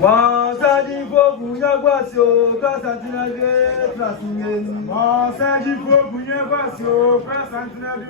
Wasaji fogu nyagwasio kasantina de trasingen. Wasaji fogu nyagwasio kasantina de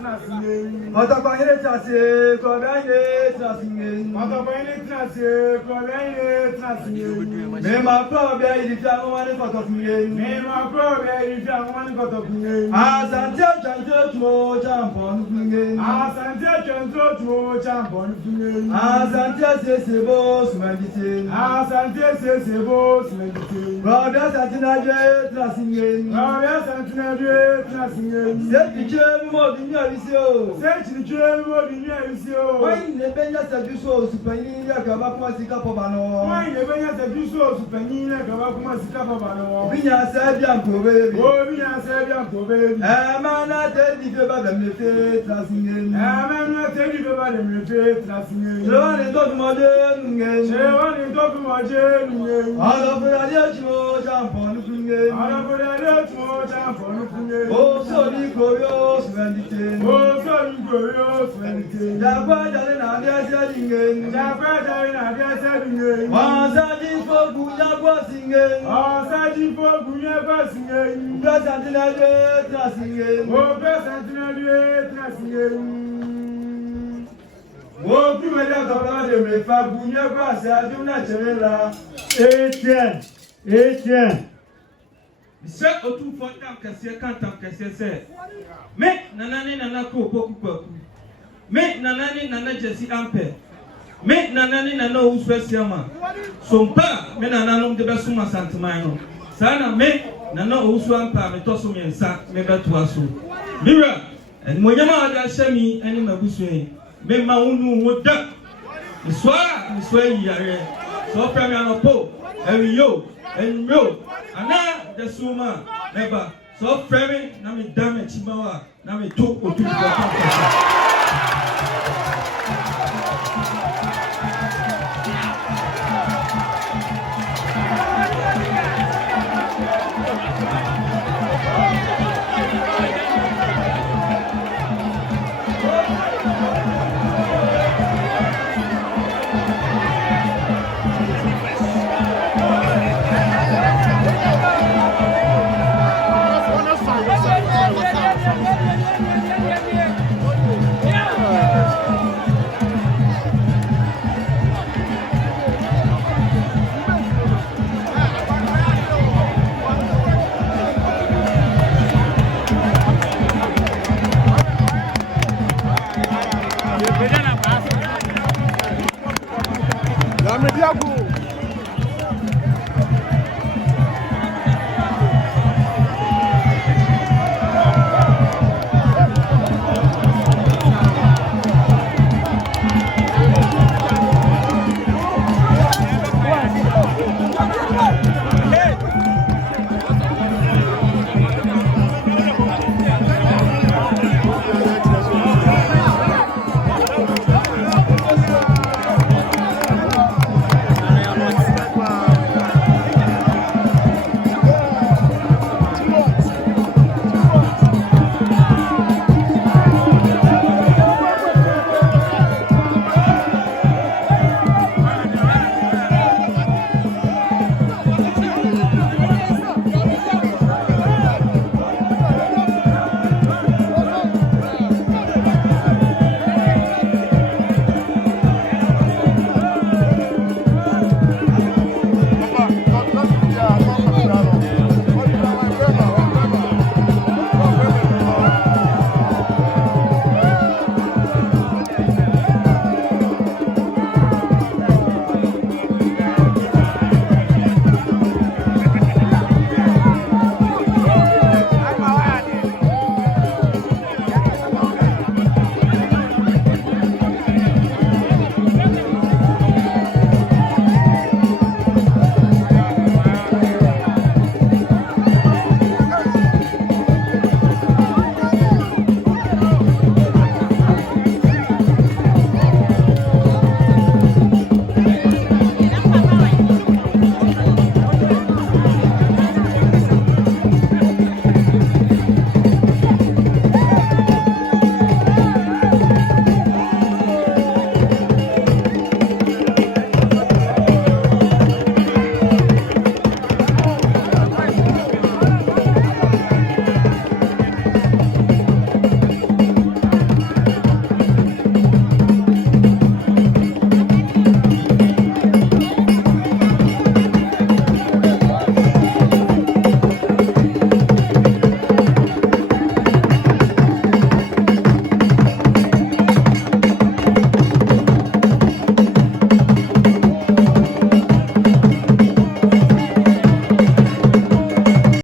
trasingen. Matapangile trase kobaye trasingen. Matapangile trase kobaye trasingen. Mema probia idita ngwani kotofingen. Mema probia idita ngwani kotofingen. Asante chanto tumo champon fingen. Asante chanto tumo champon fingen. Asante sesebo sumagite. Asante sesebo sumagite. Robia santina de trasingen. Robia santina de trasingen. Sepiche mo binya visio. Sepiche mo binya visio. Wai ne benya saduso supani ya kaba kuma sika pobano. Wai ne benya saduso supani ya kaba kuma sika pobano. Binya sabia mpobe. Oh binya sabia mpobe. Mana te di fe ba me fe trasingen. Mana te di fe ba me fe trasingen. Chewani to kumaje nungen. Chewani to kumaje nungen. Ala furaje chimo champon nungen. Ala furaje chimo champon nungen. O so di koyo swendite. O so di koyo swendite. Jagwa jale na dia se nungen. Jagwa jale na dia se nungen. Wasaji fogu jagwa singen. Wasaji fogu jagwa singen. Presentina de trasingen. O presentina de trasingen. Wo ki me da ko de me fa bunye kwa se aju na cherela. Etienne. Se otu fo tam kese kan tam kese se. Me nanani nana ko poku poku. Me nanani nana jesi ampe. Me nanani nana uswesiama. Sompa me nananum de besuma santimano. Sana me nana uswampa me toso me nsa me beto aso. Mira, en monyama ada shemi eni mabusu me ma unu woda miswa yare so premi anopo ewi yo ana de suma neba so premi na me damage chimawa na me to otu Diago.